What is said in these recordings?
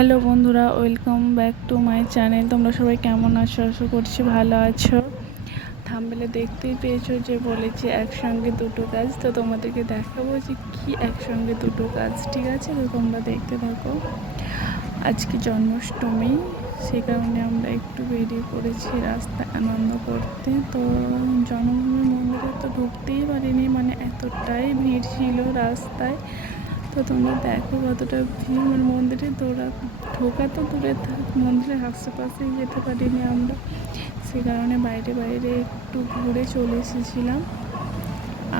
Hello বন্ধুরা, welcome back to my channel. তোমরা সবাই কেমন আছো? আশা করছি ভালো আছো। থাম্বনেলে দেখতেই পেয়েছো যে বলেছি একসঙ্গে দুটো কাজ, তো তোমাদেরকে দেখাবো যে কী একসঙ্গে দুটো কাজ। ঠিক আছে, তো তোমরা দেখতে থাকো। আজকে জন্মাষ্টমী, সেই কারণে আমরা একটু বেরিয়ে পড়েছি রাস্তায় আনন্দ করতে। তো জন্মভূমি মন্দিরে তো ঢুকতেই পারিনি, মানে এতটাই ভিড় ছিল রাস্তায়। তো তোমরা দেখো কতটা ভিড়, মানে মন্দিরে ঢোকা তো দূরে থাক, মন্দিরের আশেপাশেই যেতে পারিনি আমরা, সে কারণে বাইরে বাইরে একটু ঘুরে চলে এসেছিলাম।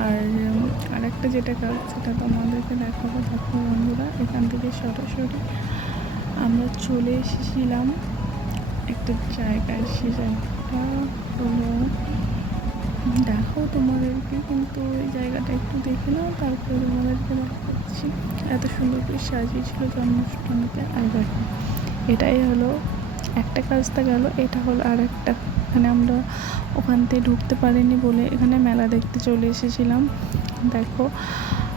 আর আরেকটা যেটা কাজ সেটা তোমাদেরকে দেখাবো। দেখো বন্ধুরা, এখান থেকে সরাসরি আমরা চলে এসেছিলাম একটা জায়গায়। সে জায়গাটা হলো, দেখো তোমাদেরকে, কিন্তু এই জায়গাটা একটু দেখে নাও, তারপরে তোমাদেরকে দেখাচ্ছি। এত সুন্দর করে সাজিয়েছিল জন্মাষ্টমীতে। আর দেখো, এটাই হলো একটা কাজটা গেল, এটা হলো আর একটা। এখানে আমরা ওখান থেকে ঢুকতে পারিনি বলে এখানে মেলা দেখতে চলে এসেছিলাম। দেখো,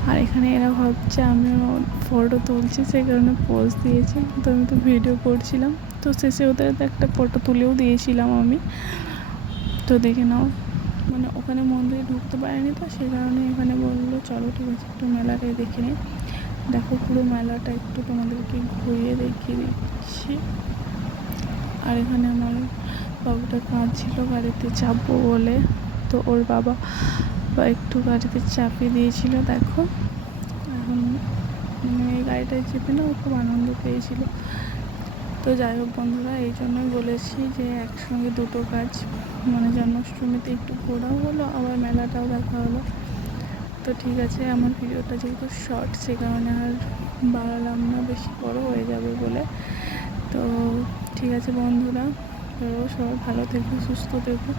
আর এখানে এরা ভাবছে আমিও ফটো তুলছি, সেই কারণে পোজ দিয়েছি। তো আমি তো ভিডিও করছিলাম, তো শেষে ওদের একটা ফটো তুলেও দিয়েছিলাম আমি। তো দেখে নাও, মানে ওখানে মন্দিরে ঢুকতে পারেনি, তো সেই কারণে এখানে বললো চলো ঠিক আছে একটু মেলাটাই দেখে নিই। দেখো, পুরো মেলাটা একটু তোমাদেরকে ঘুরিয়ে দেখিয়ে দিচ্ছি। আর এখানে আমার বাবুটা কাঁদছিল গাড়িতে চাপবো বলে, তো ওর বাবা একটু গাড়িতে চাপিয়ে দিয়েছিল। দেখো, এখন মানে এই গাড়িটায় চেপে না ও খুব আনন্দ পেয়েছিল। তো যাই হোক বন্ধুরা, এই জন্যই বলেছি যে একসঙ্গে দুটো কাজ, মানে জন্মাষ্টমীতে একটু ঘোরাও হলো, আবার মেলাটাও দেখা হলো। তো ঠিক আছে, আমার ভিডিওটা যেহেতু শর্ট, সে কারণে আর বাড়ালাম না, বেশি বড় হয়ে যাবে বলে। তো ঠিক আছে বন্ধুরা, তো সবাই ভালো থেকো, সুস্থ থেকো।